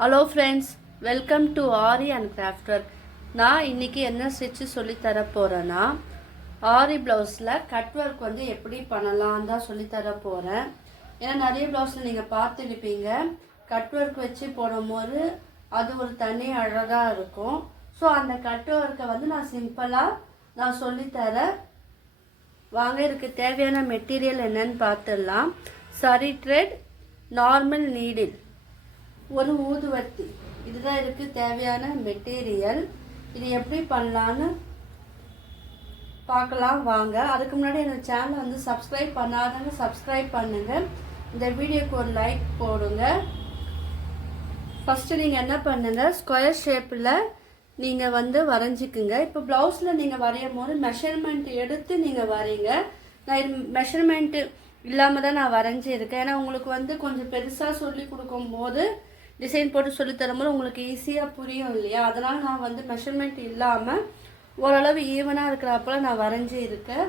Hello friends, welcome to aari and craft work. நான் இன்றைக்கி என்ன ஸ்டிச்சு சொல்லித்தர போகிறேன்னா, ஆரி ப்ளவுஸில் கட் ஒர்க் வந்து எப்படி பண்ணலாம் தான் சொல்லித்தர போகிறேன். ஏன்னா நிறைய ப்ளவுஸில் நீங்கள் பார்த்துருப்பீங்க, கட் ஒர்க் வச்சு போடும்போது அது ஒரு தனி அழகாக இருக்கும். ஸோ அந்த கட் ஒர்க்கை வந்து நான் சிம்பிளாக நான் சொல்லித்தரேன். வாங்க, இதுக்கு தேவையான மெட்டீரியல் என்னன்னு பார்த்துடலாம். சரி த்ரெட், நார்மல் நீடில், ஒரு ஊதுவத்தி, இதுதான் இருக்குது தேவையான மெட்டீரியல். இது எப்படி பண்ணலான்னு பார்க்கலாம் வாங்க. அதுக்கு முன்னாடி என்னோடய சேனலை வந்து சப்ஸ்கிரைப் பண்ணாதவங்க சப்ஸ்கிரைப் பண்ணுங்கள். இந்த வீடியோக்கு ஒரு லைக் போடுங்க. ஃபஸ்ட்டு நீங்கள் என்ன பண்ணுங்கள், ஸ்கொயர் ஷேப்பில் நீங்கள் வந்து வரைஞ்சிக்குங்க. இப்போ ப்ளவுஸில் நீங்கள் வரையும் போது மெஷர்மெண்ட் எடுத்து நீங்கள் வரைங்க. நான் இது மெஷர்மெண்ட்டு இல்லாமல் தான் நான் வரைஞ்சிருக்கேன். ஏன்னா உங்களுக்கு வந்து கொஞ்சம் பெருசாக சொல்லி கொடுக்கும்போது டிசைன் போட்டு சொல்லித்தரும்போது உங்களுக்கு ஈஸியாக புரியும் இல்லையா? அதனால் நான் வந்து மெஷர்மெண்ட் இல்லாமல் ஓரளவு ஈவனாக இருக்கிறப்பல நான் வரைஞ்சி இருக்கேன்.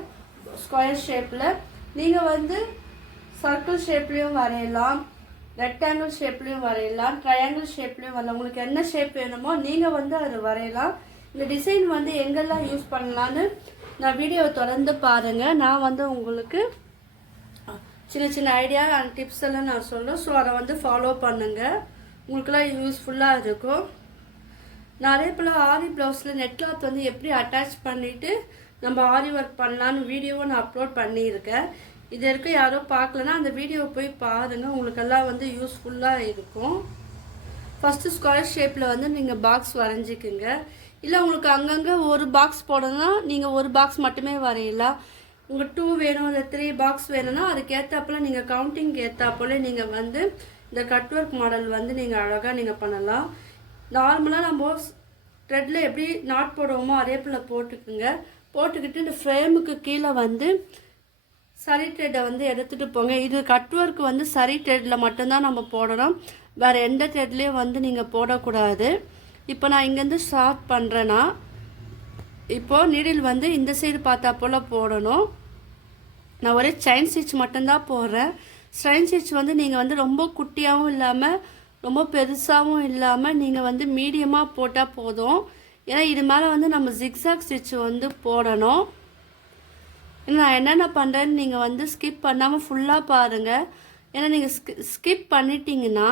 ஸ்கொயர் ஷேப்பில் நீங்கள் வந்து சர்க்கிள் ஷேப்லேயும் வரையலாம், ரெக்டாங்கிள் ஷேப்லேயும் வரையலாம், ட்ரையாங்கிள் ஷேப்லேயும் வரலாம். உங்களுக்கு என்ன ஷேப் வேணுமோ நீங்கள் வந்து அது வரையலாம். இந்த டிசைன் வந்து எங்கெல்லாம் யூஸ் பண்ணலான்னு நான் வீடியோவை தொடர்ந்து பாருங்கள். நான் வந்து உங்களுக்கு சின்ன சின்ன ஐடியா அண்ட் டிப்ஸ் எல்லாம் நான் சொல்கிறேன். ஸோ அதை வந்து ஃபாலோ பண்ணுங்கள், உங்களுக்குலாம் யூஸ்ஃபுல்லாக இருக்கும். நிறைய போல் ஆரி ப்ளவுஸில் நெட் கிளாத் வந்து எப்படி அட்டாச் பண்ணிவிட்டு நம்ம ஆரி ஒர்க் பண்ணலான்னு வீடியோவை நான் அப்லோட் பண்ணியிருக்கேன். இது வரைக்கும் யாரும் பார்க்கலன்னா அந்த வீடியோவை போய் பாருங்கள், உங்களுக்கெல்லாம் வந்து யூஸ்ஃபுல்லாக இருக்கும். ஃபஸ்ட்டு ஸ்கொயர் ஷேப்பில் வந்து நீங்கள் பாக்ஸ் வரைஞ்சிக்குங்க. இல்லை உங்களுக்கு அங்கங்கே ஒரு பாக்ஸ் போடணும்னா நீங்கள் ஒரு பாக்ஸ் மட்டுமே வரையலாம். உங்களுக்கு 2 வேணும் இல்லை 3 பாக்ஸ் வேணும்னா அதுக்கேற்றாப்புல நீங்கள் கவுண்டிங்க்கு ஏற்றாப்புல நீங்கள் வந்து இந்த கட் ஒர்க் மாடல் வந்து நீங்கள் அழகாக நீங்கள் பண்ணலாம். நார்மலாக நம்ம த்ரெட்டில் எப்படி நாட் போடுவோமோ அதே போல் போட்டுக்குங்க. போட்டுக்கிட்டு இந்த ஃப்ரேமுக்கு கீழே வந்து சரி த்ரெட்டை வந்து எடுத்துகிட்டு போங்க. இது கட் ஒர்க் வந்து சரி த்ரெட்டில் மட்டும்தான் நம்ம போடணும், வேறு எந்த த்ரெட்லேயும் வந்து நீங்கள் போடக்கூடாது. இப்போ நான் இங்கேருந்து ஸ்டார்ட் பண்ணுறேன்னா, இப்போது நீடில் வந்து இந்த சைடு பார்த்தா போல் போடணும். நான் ஒரே செயின் ஸ்டிச் மட்டும்தான் போடுறேன். செயின் ஸ்டிச் வந்து நீங்கள் வந்து ரொம்ப குட்டியாகவும் இல்லாமல் ரொம்ப பெருசாகவும் இல்லாமல் நீங்கள் வந்து மீடியமாக போட்டால் போதும். ஏன்னா இது மேலே வந்து நம்ம ஜிக்ஸாக் ஸ்டிச் வந்து போடணும். நான் என்னென்ன பண்ணுறேன்னு நீங்கள் வந்து ஸ்கிப் பண்ணாமல் ஃபுல்லாக பாருங்கள். ஏன்னா நீங்கள் ஸ்கிப் பண்ணிட்டீங்கன்னா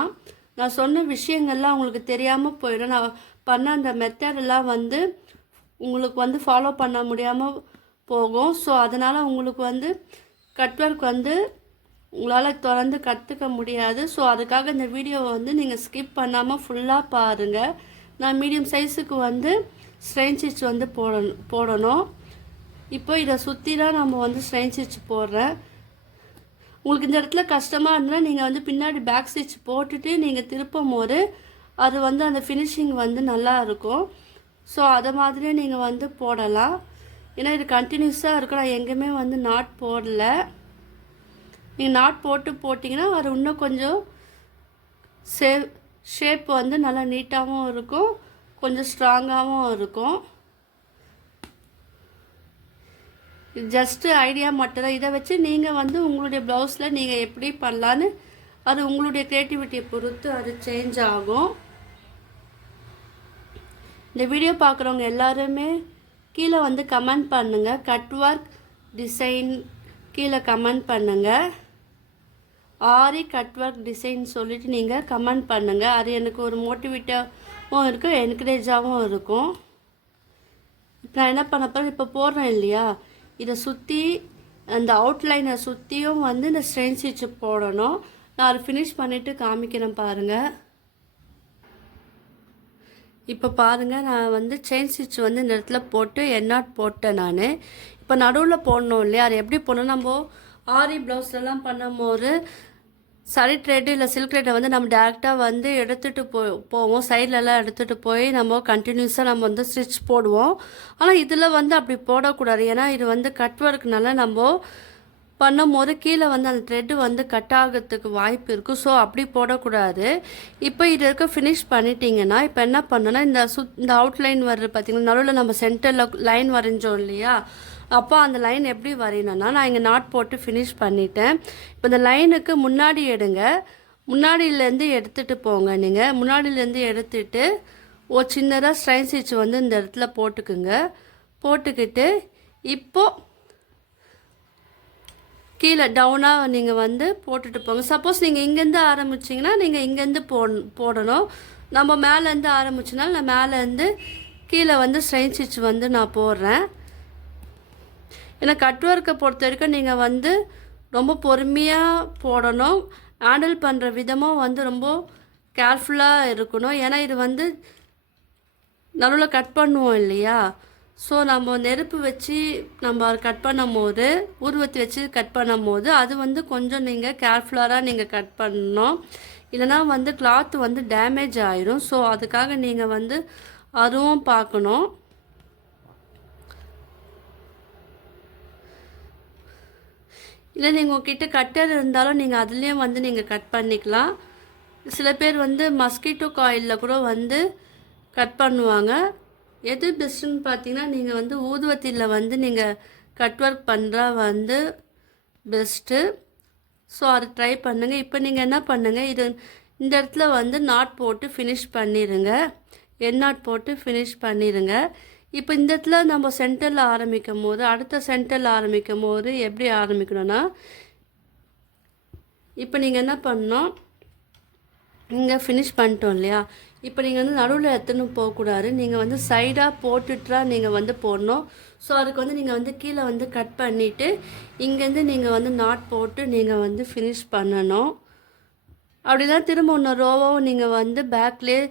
நான் சொன்ன விஷயங்கள்லாம் உங்களுக்கு தெரியாமல் போயிடும். நான் பண்ண அந்த மெத்தடெல்லாம் வந்து உங்களுக்கு வந்து ஃபாலோ பண்ண முடியாமல் போகும். ஸோ அதனால் உங்களுக்கு வந்து கட் ஒர்க் வந்து உங்களால் தொடர்ந்து கற்றுக்க முடியாது. ஸோ அதுக்காக இந்த வீடியோவை வந்து நீங்கள் ஸ்கிப் பண்ணாமல் ஃபுல்லாக பாருங்கள். நான் மீடியம் சைஸுக்கு வந்து ஸ்ட்ரெயின் ஸ்டிச் வந்து போடணும். இப்போ இதை சுற்றி தான் நம்ம வந்து ஸ்ட்ரெயின் ஸ்டிச் போடுறேன். உங்களுக்கு இந்த இடத்துல கஷ்டமாக இருந்தால் நீங்கள் வந்து பின்னாடி பேக் ஸ்டிச் போட்டுட்டு நீங்கள் திருப்பும் போது அது வந்து அந்த ஃபினிஷிங் வந்து நல்லா இருக்கும். ஸோ அதை மாதிரியே நீங்கள் வந்து போடலாம். ஏன்னா இது கண்டினியூஸாக இருக்கும். நான் எங்கேயுமே வந்து நாட் போடலை. நீங்கள் நாட் போட்டிங்கன்னா அது இன்னும் கொஞ்சம் ஷேப் வந்து நல்லா நீட்டாகவும் இருக்கும், கொஞ்சம் ஸ்ட்ராங்காகவும் இருக்கும். இது ஜஸ்ட்டு ஐடியா மட்டும்தான். இதை வச்சு நீங்கள் வந்து உங்களுடைய ப்ளவுஸில் நீங்கள் எப்படி பண்ணலான்னு அது உங்களுடைய க்ரியேட்டிவிட்டியை பொறுத்து அது சேஞ்ச் ஆகும். இந்த வீடியோ பார்க்குறவங்க எல்லாருமே கீழே வந்து கமெண்ட் பண்ணுங்கள். கட் ஒர்க் டிசைன் கீழே கமெண்ட் பண்ணுங்கள். ஆரி கட் ஒர்க் டிசைன் சொல்லிவிட்டு நீங்கள் கமெண்ட் பண்ணுங்கள். அது எனக்கு ஒரு மோட்டிவேட்டாகவும் இருக்கும், என்கரேஜாகவும் இருக்கும். இப்போ நான் என்ன பண்ண போகிறேன், இப்போ போடுறேன் இல்லையா, இதை சுற்றி அந்த அவுட்லைனை சுற்றியும் வந்து இந்த ஸ்ட்ரெயின் ஸ்டிச் போடணும். நான் அதை ஃபினிஷ் பண்ணிவிட்டு காமிக்கிறேன் பாருங்கள். இப்போ பாருங்கள், நான் வந்து செயின் ஸ்டிச் வந்து இந்த இடத்துல போட்டு எண்ணாட் போட்டேன் நான். இப்போ நடுவில் போடணும் இல்லையா, அது எப்படி போடணும், நம்ம ஆரி ப்ளவுஸ்லாம் பண்ணும்போது சரி த்ரெட் இல்லை சில்க் த்ரெட்டை வந்து நம்ம டேரெக்டாக வந்து எடுத்துகிட்டு போவோம், சைட்லலாம் எடுத்துகிட்டு போய் நம்ம கண்டினியூஸாக நம்ம வந்து ஸ்டிச் போடுவோம். ஆனால் இதில் வந்து அப்படி போடக்கூடாது. ஏன்னா இது வந்து கட் ஒர்க்னால நம்ம பண்ணும்போது கீழே வந்து அந்த த்ரெட்டு வந்து கட் ஆகிறதுக்கு வாய்ப்பு இருக்குது. ஸோ அப்படி போடக்கூடாது. இப்போ இது இருக்க ஃபினிஷ் பண்ணிட்டீங்கன்னா இப்போ என்ன பண்ணோன்னா இந்த அவுட்லைன் வர்றது பார்த்திங்கன்னா நடுவில் நம்ம சென்டரில் லைன் வரைஞ்சோம் இல்லையா, அப்போ அந்த லைன் எப்படி வரையணும்னா நான் இங்கே நாட் போட்டு ஃபினிஷ் பண்ணிட்டேன். இப்போ இந்த லைனுக்கு முன்னாடி எடுங்க, முன்னாடியிலேருந்து எடுத்துகிட்டு போங்க. நீங்கள் முன்னாடியிலேருந்து எடுத்துகிட்டு ஒரு சின்னதாக ஸ்ட்ரைன் ஸ்டிச் வந்து இந்த இடத்துல போட்டுக்குங்க. போட்டுக்கிட்டு இப்போது கீழே டவுனாக நீங்கள் வந்து போட்டுட்டு போங்க. சப்போஸ் நீங்கள் இங்கேருந்து ஆரம்பிச்சிங்கன்னா நீங்கள் இங்கேருந்து போடணும். நம்ம மேலேருந்து ஆரம்பிச்சோன்னா நான் மேலேருந்து கீழே வந்து ஸ்ட்ரைன் ஸ்டிச் வந்து நான் போடுறேன். ஏன்னா கட் ஒர்க்கை பொறுத்த வரைக்கும் நீங்கள் வந்து ரொம்ப பொறுமையாக போடணும். ஹேண்டில் பண்ணுற விதமும் வந்து ரொம்ப கேர்ஃபுல்லாக இருக்கணும். ஏன்னா இது வந்து நடுவில் கட் பண்ணுவோம் இல்லையா? ஸோ நம்ம நெருப்பு வச்சு நம்ம கட் பண்ணும் போது, ஊதுவத்தி வச்சு கட் பண்ணும் போது அது வந்து கொஞ்சம் நீங்கள் கேர்ஃபுல்லாக நீங்கள் கட் பண்ணணும். இல்லைனா வந்து கிளாத் வந்து டேமேஜ் ஆயிரும். ஸோ அதுக்காக நீங்கள் வந்து அதுவும் பார்க்கணும். இல்லை நீங்கள் உங்ககிட்ட கட்டர் இருந்தாலும் நீங்கள் அதுலேயும் வந்து நீங்கள் கட் பண்ணிக்கலாம். சில பேர் வந்து மஸ்கிட்டோ காயிலில் கூட வந்து கட் பண்ணுவாங்க. எது பெஸ்ட்டுன்னு பார்த்தீங்கன்னா நீங்கள் வந்து ஊதுவத்தியில் வந்து நீங்கள் கட் ஒர்க் பண்ணுறா வந்து பெஸ்ட்டு. ஸோ அதை ட்ரை பண்ணுங்கள். இப்போ நீங்கள் என்ன பண்ணுங்கள், இது இந்த இடத்துல வந்து நாட் போட்டு ஃபினிஷ் பண்ணிடுங்க. என் நாட் போட்டு ஃபினிஷ் பண்ணிடுங்க. இப்போ இந்த இடத்துல நம்ம சென்டரில் ஆரம்பிக்கும் போது, அடுத்த சென்டரில் ஆரம்பிக்கும் போது எப்படி ஆரம்பிக்கணும்னா, இப்போ நீங்கள் என்ன பண்ணணும், இங்கே ஃபினிஷ் பண்ணிட்டோம் இல்லையா? இப்போ நீங்கள் வந்து நடுவில் எடுத்துன்னு போகக்கூடாது. நீங்கள் வந்து சைடாக போட்டுட்டா நீங்கள் வந்து போடணும். ஸோ அதுக்கு வந்து நீங்கள் வந்து கீழே வந்து கட் பண்ணிவிட்டு இங்கேருந்து நீங்கள் வந்து நாட் போட்டு நீங்கள் வந்து ஃபினிஷ் பண்ணணும். அப்படி தான் திரும்ப இன்னொரு ரோவும் நீங்கள் வந்து பேக்லேயே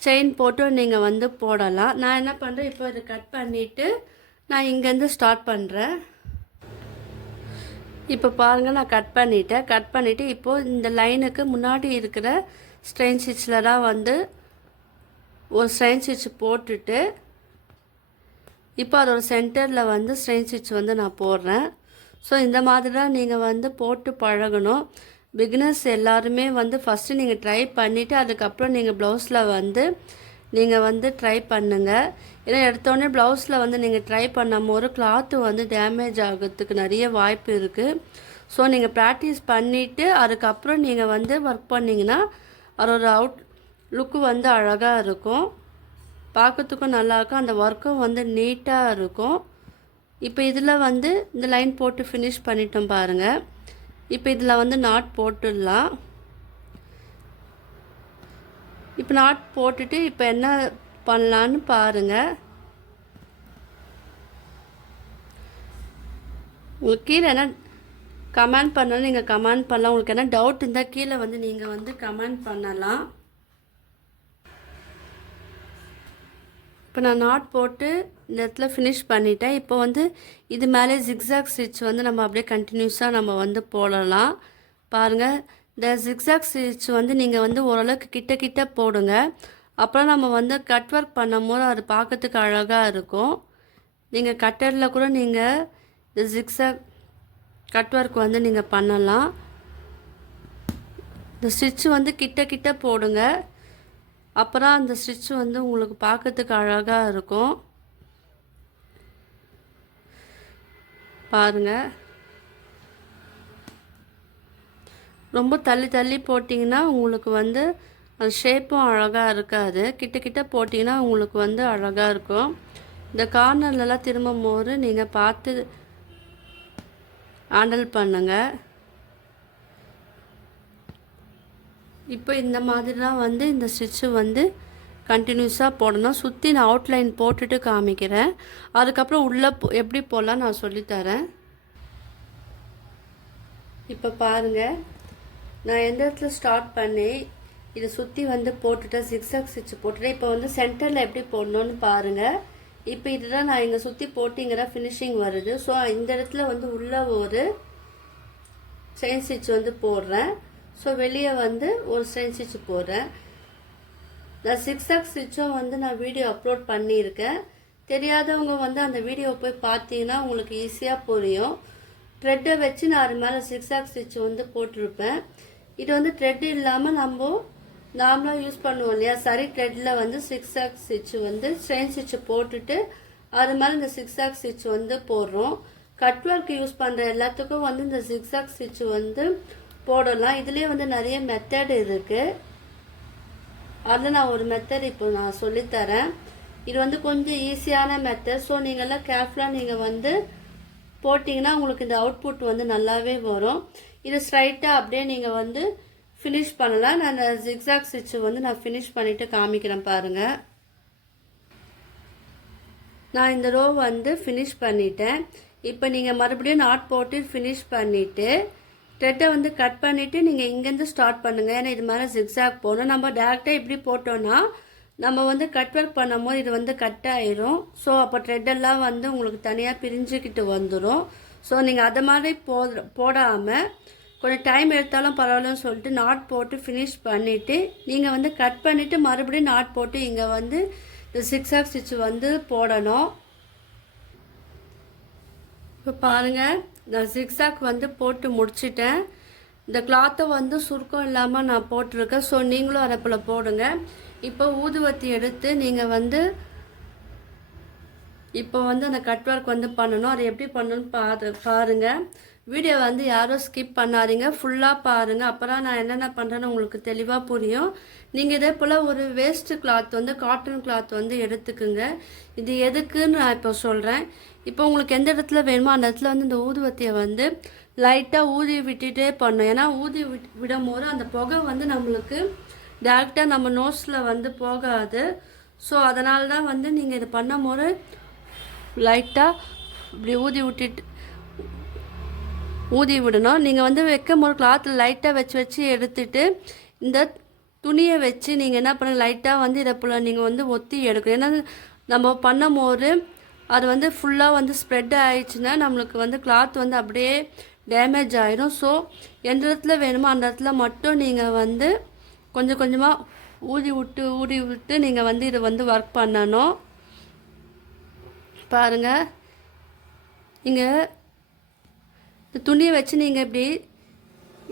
செயின் போட்டு நீங்கள் வந்து போடலாம். நான் என்ன பண்ணுறேன், இப்போ இதை கட் பண்ணிவிட்டு நான் இங்கேருந்து ஸ்டார்ட் பண்ணுறேன். இப்போ பாருங்கள், நான் கட் பண்ணிவிட்டு இப்போது இந்த லைனுக்கு முன்னாடி இருக்கிற ஸ்ட்ரெயின் ஸ்டிச்சில் தான் வந்து ஒரு ஸ்ட்ரெயின் ஸ்டிச் போட்டுட்டு இப்போ அதோட சென்டரில் வந்து ஸ்ட்ரெயின் ஸ்டிச் வந்து நான் போடுறேன். ஸோ இந்த மாதிரி தான் நீங்கள் வந்து போட்டு பழகணும். பிகினர்ஸ் எல்லாருமே வந்து ஃபஸ்ட்டு நீங்கள் ட்ரை பண்ணிவிட்டு அதுக்கப்புறம் நீங்கள் ப்ளவுஸில் வந்து நீங்கள் வந்து ட்ரை பண்ணுங்கள். ஏன்னா எடுத்தோடனே ப்ளவுஸில் வந்து நீங்கள் ட்ரை பண்ணும் போது கிளாத்து வந்து டேமேஜ் ஆகிறதுக்கு நிறைய வாய்ப்பு இருக்குது. ஸோ நீங்கள் ப்ராக்டிஸ் பண்ணிவிட்டு அதுக்கப்புறம் நீங்கள் வந்து ஒர்க் பண்ணிங்கன்னா அதோட லுக்கு வந்து அழகாக இருக்கும், பார்க்கறதுக்கும் நல்லாயிருக்கும், அந்த ஒர்க்கும் வந்து நீட்டாக இருக்கும். இப்போ இதில் வந்து இந்த லைன் போட்டு ஃபினிஷ் பண்ணிட்டோம் பாருங்கள். இப்போ இதில் வந்து நாட் போட்டுடலாம். இப்போ நாட் போட்டுட்டு இப்போ என்ன பண்ணலான்னு பாருங்கள். உங்களுக்கு கீழே என்ன கமெண்ட் பண்ணாலும் நீங்கள் கமெண்ட் பண்ணலாம். உங்களுக்கு என்ன டவுட் இருந்தால் கீழே வந்து நீங்கள் வந்து கமெண்ட் பண்ணலாம். இப்போ நான் நாட் போட்டு இந்த இடத்துல ஃபினிஷ் பண்ணிட்டேன். இப்போ வந்து இது மேலே ஜிக்ஸாக் ஸ்டிச் வந்து நம்ம அப்படியே கண்டினியூஸாக நம்ம வந்து போடலாம். பாருங்கள், இந்த ஜிக்ஸாக் ஸ்டிச் வந்து நீங்கள் வந்து ஓரளவுக்கு கிட்ட போடுங்க. அப்புறம் நம்ம வந்து கட் ஒர்க் பண்ணும் போது அது பார்க்கறதுக்கு அழகாக இருக்கும். நீங்கள் கட்டரில் கூட நீங்கள் இந்த ஜிக்ஸாக் கட் ஒர்க் வந்து நீங்கள் பண்ணலாம். இந்த ஸ்டிச்சு வந்து கிட்ட போடுங்க. அப்புறம் அந்த ஸ்டிச் வந்து உங்களுக்கு பார்க்கறதுக்கு அழகாக இருக்கும். பாருங்கள், ரொம்ப தள்ளி போட்டிங்கன்னா உங்களுக்கு வந்து அந்த ஷேப்பும் அழகாக இருக்காது. கிட்ட போட்டிங்கன்னா உங்களுக்கு வந்து அழகாக இருக்கும். இந்த கார்னர்லலாம் திரும்பும் போது நீங்கள் பார்த்து ஹேண்டில் பண்ணுங்கள். இப்போ இந்த மாதிரி தான் வந்து இந்த ஸ்டிச்சு வந்து கண்டினியூஸாக போடணும். சுற்றி நான் அவுட்லைன் போட்டுட்டு காமிக்கிறேன். அதுக்கப்புறம் உள்ளே எப்படி போடலாம் நான் சொல்லித்தரேன். இப்போ பாருங்கள், நான் எந்த இடத்துல ஸ்டார்ட் பண்ணி இதை சுற்றி வந்து போட்டுட்டேன், ஜிக்ஸாக் ஸ்டிச் போட்டுட்டேன். இப்போ வந்து சென்டரில் எப்படி போடணுன்னு பாருங்கள். இப்போ இதுதான் நான் இங்கே சுற்றி போட்டு இங்கே தான் ஃபினிஷிங் வருது. ஸோ இந்த இடத்துல வந்து உள்ளே ஒரு செயின் ஸ்டிச் வந்து போடுறேன். ஸோ வெளியே வந்து ஒரு ஸ்ட்ரெயின் ஸ்டிச் போடுறேன். நான் ஜிக்ஸாக் ஸ்டிச்சும் வந்து நான் வீடியோ அப்லோட் பண்ணியிருக்கேன். தெரியாதவங்க வந்து அந்த வீடியோவை போய் பார்த்தீங்கன்னா உங்களுக்கு ஈஸியாக புரியும். த்ரெட்டை வச்சு நான் அது மேலே ஜிக்ஸாக் ஸ்டிச் வந்து போட்டிருப்பேன். இது வந்து த்ரெட் இல்லாமல் நம்ம நார்மலாக யூஸ் பண்ணுவோம் இல்லையா, சரி த்ரெட்டில் வந்து ஜிக்ஸாக் ஸ்டிச் வந்து ஸ்ட்ரெயின் ஸ்டிச் போட்டுட்டு அது மேலே இந்த ஜிக்ஸாக் ஸ்டிச் வந்து போடுறோம். கட் ஒர்க் யூஸ் பண்ணுற எல்லாத்துக்கும் வந்து இந்த ஜிக்ஸாக் ஸ்டிச் வந்து போடலாம். இதுலேயே வந்து நிறைய மெத்தட் இருக்குது. அதில் நான் ஒரு மெத்தட் இப்போ நான் சொல்லித்தரேன். இது வந்து கொஞ்சம் ஈஸியான மெத்தட். ஸோ நீங்கள்லாம் கேர்ஃபுல்லாக நீங்கள் வந்து போட்டிங்கன்னா உங்களுக்கு இந்த அவுட்புட் வந்து நல்லாவே வரும். இது ஸ்ட்ரைட்டாக அப்படியே நீங்கள் வந்து ஃபினிஷ் பண்ணலாம். நான் அந்த ஜிக்ஸாக் ஸ்டிச் வந்து நான் ஃபினிஷ் பண்ணிவிட்டு காமிக்கிறேன் பாருங்கள். நான் இந்த ரோ வந்து ஃபினிஷ் பண்ணிட்டேன். இப்போ நீங்கள் மறுபடியும் நாட் போட்டு ஃபினிஷ் பண்ணிவிட்டு த்ரெட்டை வந்து கட் பண்ணிவிட்டு நீங்கள் இங்கேருந்து ஸ்டார்ட் பண்ணுங்கள். ஏன்னா இது மாதிரி ஜிக்ஸாக் போகணும். நம்ம டேரெக்டாக இப்படி போட்டோன்னா நம்ம வந்து கட் ஒர்க் பண்ணும்போது இது வந்து கட் ஆயிரும். ஸோ அப்போ த்ரெட்டெல்லாம் வந்து உங்களுக்கு தனியாக பிரிஞ்சுக்கிட்டு வந்துடும். ஸோ நீங்கள் அதை மாதிரி போடாமல் கொஞ்சம் டைம் எடுத்தாலும் பரவாயில்லன்னு சொல்லிட்டு நாட் போட்டு ஃபினிஷ் பண்ணிவிட்டு நீங்கள் வந்து கட் பண்ணிவிட்டு மறுபடியும் நாட் போட்டு இங்கே வந்து இந்த ஜிக்ஸாக் ஸ்டிச் வந்து போடணும். இப்போ பாருங்கள், நான் ஜிக்ஸாக் வந்து போட்டு முடிச்சிட்டேன். இந்த கிளாத்தை வந்து சுருக்கம் இல்லாமல் நான் போட்டிருக்கேன். ஸோ நீங்களும் அதை போல் போடுங்க. இப்போ ஊதுவத்தி எடுத்து நீங்கள் வந்து இப்போ வந்து அந்த கட் ஒர்க் வந்து பண்ணணும். அதை எப்படி பண்ணணும்னு பாருங்கள். வீடியோ வந்து யாரும் ஸ்கிப் பண்ணாதீங்க, ஃபுல்லாக பாருங்கள். அப்புறம் நான் என்னென்ன பண்ணுறேன்னு உங்களுக்கு தெளிவாக புரியும். நீங்கள் இதே போல் ஒரு வேஸ்ட்டு கிளாத் வந்து காட்டன் கிளாத் வந்து எடுத்துக்குங்க. இது எதுக்குன்னு நான் இப்போ சொல்கிறேன். இப்போ உங்களுக்கு எந்த இடத்துல வேணுமோ அந்த இடத்துல வந்து இந்த ஊதுவத்தியை வந்து லைட்டாக ஊதி விட்டுட்டே பண்ணணும். ஏன்னா ஊதி விடும் போது அந்த புகை வந்து நம்மளுக்கு டேரெக்டாக நம்ம நோஸில் வந்து போகாது. ஸோ அதனால தான் வந்து நீங்கள் இது பண்ணும் போது லைட்டாக இப்படி ஊதி விடணும். நீங்கள் வந்து வைக்கும் போது கிளாத்தில் லைட்டாக வச்சு எடுத்துட்டு இந்த துணியை வச்சு நீங்கள் என்ன பண்ணுங்க, லைட்டாக வந்து இதை போல் நீங்கள் வந்து ஒத்தி எடுக்கணும். ஏன்னா நம்ம பண்ணும் போது அது வந்து ஃபுல்லாக வந்து ஸ்ப்ரெட் ஆயிடுச்சுன்னா நம்மளுக்கு வந்து கிளாத் வந்து அப்படியே டேமேஜ் ஆகிடும். ஸோ எந்த இடத்துல வேணுமோ அந்த இடத்துல மட்டும் நீங்கள் வந்து கொஞ்சம் கொஞ்சமாக ஊதி விட்டு நீங்கள் வந்து இதை வந்து ஒர்க் பண்ணணும். பாருங்கள், இங்கே இந்த துணியை வச்சு நீங்கள் இப்படி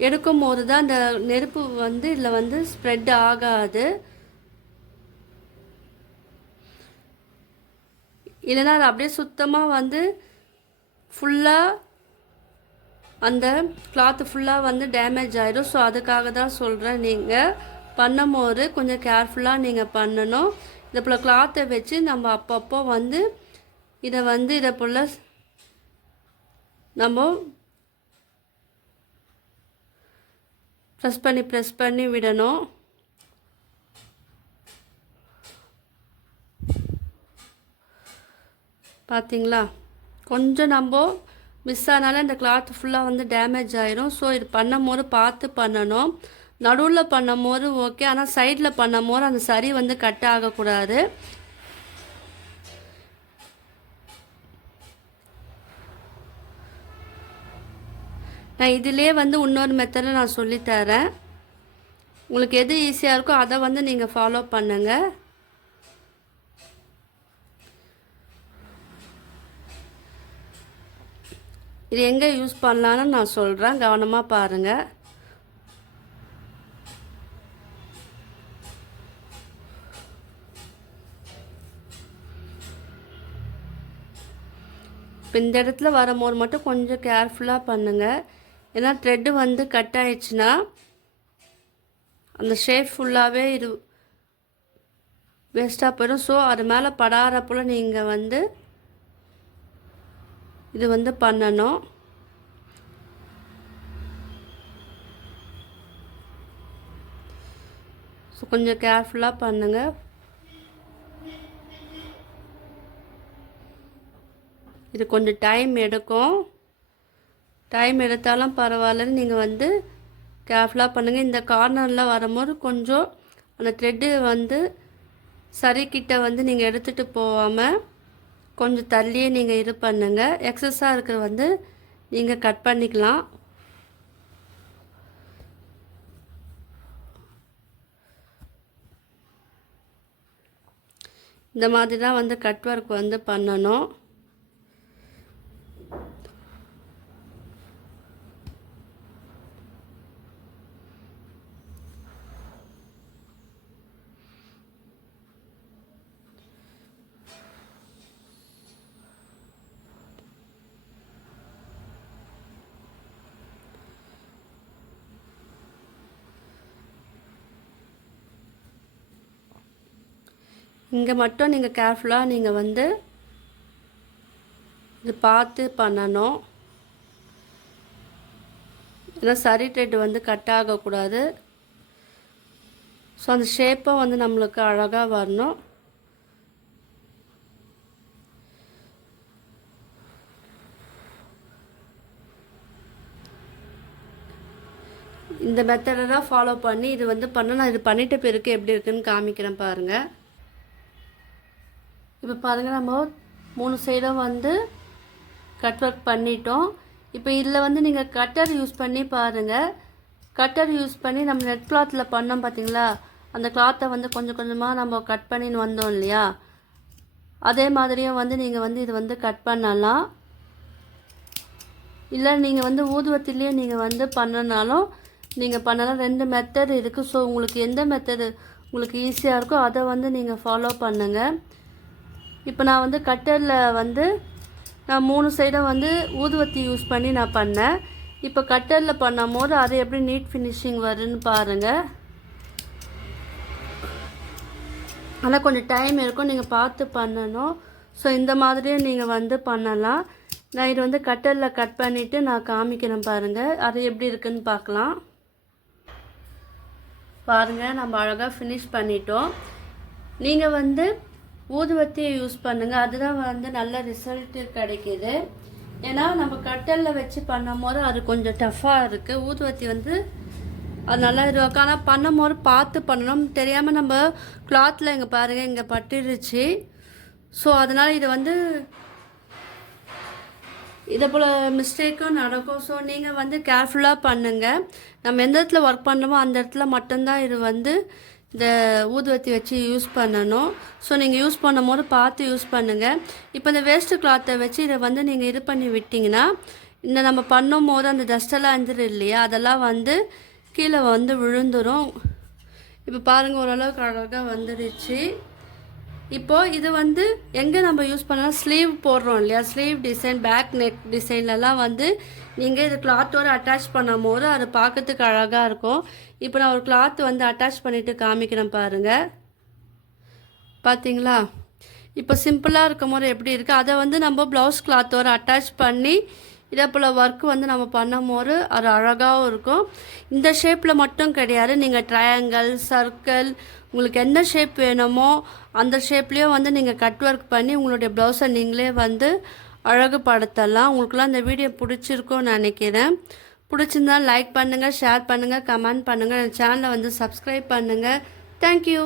எடுக்கும் போது தான் அந்த நெருப்பு வந்து இதில் வந்து ஸ்ப்ரெட் ஆகாது. இல்லைன்னா அது அப்படியே சுத்தமாக வந்து ஃபுல்லாக அந்த கிளாத்து ஃபுல்லாக வந்து டேமேஜ் ஆகிடும். ஸோ அதுக்காக தான் சொல்கிறேன், நீங்கள் பண்ணும் போது கொஞ்சம் கேர்ஃபுல்லாக நீங்கள் பண்ணணும். இதை போல் கிளாத்தை வச்சு நம்ம அப்பப்போ வந்து இதை போல் நம்ம ப்ரெஸ் பண்ணி விடணும். பார்த்தீங்களா, கொஞ்சம் நம்ம மிஸ் ஆனாலும் இந்த கிளாத் ஃபுல்லாக வந்து டேமேஜ் ஆயிரும். ஸோ இது பண்ணும் போது பார்த்து பண்ணணும். நடுவில் பண்ணும் போது ஓகே, ஆனால் சைடில் பண்ணும் போது அந்த சரி வந்து கட் ஆகக்கூடாது. நான் இதிலே வந்து இன்னொரு மெத்தடை நான் சொல்லித்தரேன். உங்களுக்கு எது ஈஸியாக இருக்கோ அதை வந்து நீங்கள் ஃபாலோ பண்ணுங்கள். இது எங்கே யூஸ் பண்ணலான்னு நான் சொல்கிறேன், கவனமாக பாருங்கள். இப்போ இந்த இடத்துல வரும்போது மட்டும் கொஞ்சம் கேர்ஃபுல்லாக பண்ணுங்கள். ஏன்னா த்ரெட்டு வந்து கட் ஆயிடுச்சுன்னா அந்த ஷேப் ஃபுல்லாகவே இது வேஸ்ட்டாக போயிடும். ஸோ அது மேலே படாரப்போல் நீங்கள் வந்து இது வந்து பண்ணணும். ஸோ கொஞ்சம் கேர்ஃபுல்லாக பண்ணுங்கள். இது கொஞ்சம் டைம் எடுக்கும். டைம் எடுத்தாலும் பரவாயில்லன்னு நீங்கள் வந்து கேர்ஃபுல்லாக பண்ணுங்கள். இந்த கார்னரில் வரும்போது கொஞ்சம் அந்த த்ரெட்டு வந்து சரிக்கிட்ட வந்து நீங்கள் எடுத்துகிட்டு போகாமல் கொஞ்சம் தள்ளியே நீங்கள் இது பண்ணுங்கள். எக்ஸஸாக இருக்கிற வந்து நீங்கள் கட் பண்ணிக்கலாம். இந்த மாதிரி தான் வந்து கட் ஒர்க் வந்து பண்ணணும். இங்கே மட்டும் நீங்கள் கேர்ஃபுல்லாக நீங்கள் வந்து இது பார்த்து பண்ணணும். ஏன்னா சரி த்ரெட் வந்து கட் ஆகக்கூடாது. ஸோ அந்த ஷேப்பும் வந்து நம்மளுக்கு அழகாக வரணும். இந்த மெத்தடை தான் ஃபாலோ பண்ணி இது வந்து நான் இது பண்ணிட்ட பிறகு எப்படி இருக்குன்னு காமிக்கிறேன் பாருங்கள். இப்போ பாருங்கள், நம்ம 3 சைடும் வந்து கட் ஒர்க் பண்ணிட்டோம். இப்போ இதில் வந்து நீங்கள் கட்டர் யூஸ் பண்ணி பாருங்கள். கட்டர் யூஸ் பண்ணி நம்ம நெட் கிளாத்தில் பண்ணோம் பார்த்தீங்களா, அந்த கிளாத்தை வந்து கொஞ்சம் கொஞ்சமாக நம்ம கட் பண்ணின்னு வந்தோம் இல்லையா, அதே மாதிரியும் வந்து நீங்கள் வந்து இது வந்து கட் பண்ணலாம். இல்லை நீங்கள் வந்து ஊதுவத்திலையும் நீங்கள் வந்து பண்ணனாலும் நீங்கள் பண்ணலாம். 2 மெத்தட் இருக்குது. ஸோ உங்களுக்கு எந்த மெத்தடு உங்களுக்கு ஈஸியாக இருக்கோ அதை வந்து நீங்கள் ஃபாலோ பண்ணுங்கள். இப்போ நான் வந்து கட்டரில் வந்து நான் 3 சைடும் வந்து ஊதுவத்தி யூஸ் பண்ணி நான் பண்ணேன். இப்போ கட்டரில் பண்ணும் போது அது எப்படி நீட் ஃபினிஷிங் வருதுன்னு பாருங்கள். ஆனால் கொஞ்சம் டைம் இருக்கும், நீங்கள் பார்த்து பண்ணணும். ஸோ இந்த மாதிரியும் நீங்கள் வந்து பண்ணலாம். நான் இது வந்து கட்டரில் கட் பண்ணிவிட்டு நான் காமிக்கிறேன் பாருங்கள், அது எப்படி இருக்குன்னு பார்க்கலாம். பாருங்கள், நம்ம அழகாக ஃபினிஷ் பண்ணிட்டோம். நீங்கள் வந்து ஊதுவத்தியை யூஸ் பண்ணுங்கள், அதுதான் வந்து நல்ல ரிசல்ட்டு கிடைக்கிது. ஏன்னா நம்ம கட்டரில் வச்சு பண்ணும் போது அது கொஞ்சம் டஃப்பாக இருக்குது. ஊதுவத்தி வந்து அது நல்லா இருக்கும். ஆனால் பண்ணும் போது பார்த்து பண்ணணும். தெரியாமல் நம்ம கிளாத்தில் இங்கே பாருங்கள், இங்கே பட்டுருச்சு. ஸோ அதனால் இது வந்து இதை போல் மிஸ்டேக்கும் நடக்கும். ஸோ நீங்கள் வந்து கேர்ஃபுல்லாக பண்ணுங்கள். நம்ம எந்த இடத்துல ஒர்க் பண்ணுறோமோ அந்த இடத்துல மட்டும்தான் இது வந்து இந்த ஊதுவத்தி வச்சு யூஸ் பண்ணணும். ஸோ நீங்கள் யூஸ் பண்ணும் போது பார்த்து யூஸ் பண்ணுங்கள். இப்போ இந்த வேஸ்ட்டு கிளாத்தை வச்சு இதை வந்து நீங்கள் இது பண்ணி விட்டிங்கன்னா, இந்த நம்ம பண்ணும் போது அந்த டஸ்டெல்லாம் இருந்துடும் இல்லையா, அதெல்லாம் வந்து கீழே வந்து விழுந்துடும். இப்போ பாருங்கள், ஓரளவுக்கு அழகாக வந்துடுச்சு. இப்போது இது வந்து எங்கே நம்ம யூஸ் பண்ணலாம், ஸ்லீவ் போடுறோம் இல்லையா, ஸ்லீவ் டிசைன், பேக் நெக் டிசைன்லலாம் வந்து நீங்கள் இது கிளாத்தோடு அட்டாச் பண்ணும் போது அது பார்க்கறதுக்கு அழகாக இருக்கும். இப்போ நான் ஒரு கிளாத் வந்து அட்டாச் பண்ணிவிட்டு காமிக்கிறேன் பாருங்கள். பார்த்தீங்களா, இப்போ சிம்பிளாக இருக்கும் போது எப்படி இருக்குது, அதை வந்து நம்ம ப்ளவுஸ் கிளாத்தோடு அட்டாச் பண்ணி இதே போல் ஒர்க் வந்து நம்ம பண்ணும் போது அது அழகாகவும் இருக்கும். இந்த ஷேப்பில் மட்டும் கிடையாது, நீங்கள் ட்ரையாங்கிள், சர்க்கிள், உங்களுக்கு என்ன ஷேப் வேணுமோ அந்த ஷேப்லேயும் வந்து நீங்கள் கட் ஒர்க் பண்ணி உங்களுடைய ப்ளவுஸை நீங்களே வந்து அழகுபடுத்தலாம். உங்களுக்குலாம் இந்த வீடியோ பிடிச்சிருக்கும்னு நினைக்கிறேன். பிடிச்சிருந்தால் லைக் பண்ணுங்கள், ஷேர் பண்ணுங்கள், கமெண்ட் பண்ணுங்கள். என் சேனலை வந்து சப்ஸ்கிரைப் பண்ணுங்கள். தேங்க்யூ.